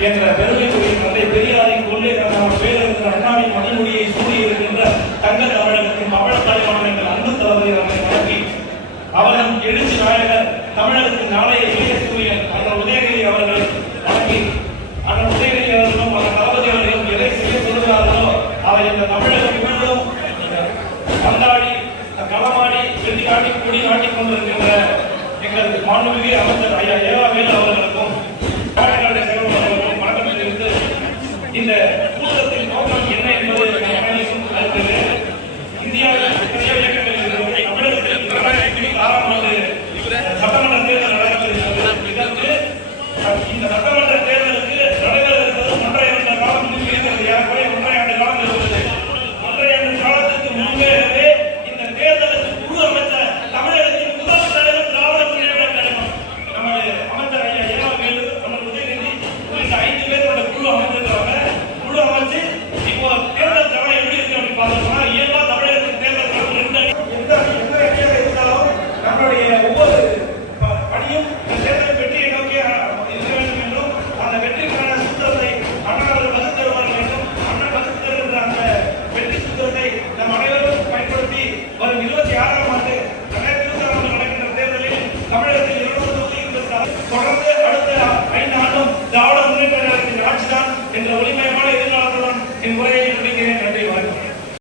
என்ற பெருமைக்குரிய தந்தை பெரியாரின் கொள்ளே நம்ம பேரறிஞர் அண்ணாவின் மணிமொழியை சூடியிருக்கின்ற தங்க தமிழகத்தின் பவள தலைவன் எங்கள் அன்பு தளபதி அவரை வணங்கி அவரின் எழுச்சி நாயகர் தமிழகத்தின் நாளைய இளைய சூரியன் அண்ணன் உதயகிரி அவர்களை வணங்கி அந்த உதயகிரி அவர்களும் அந்த தளபதி அவர்களும் எதை செய்ய சொல்கிறார்களோ அதை இந்த தமிழக முழுவதும் கொண்டாடி களமாடி வெற்றி காட்டி கொடி காட்டிக் கொண்டிருக்கின்ற எங்கள் மாண்புமிகு அமைச்சர் ஐயா ஏவாவேல் அவர்களுக்கும்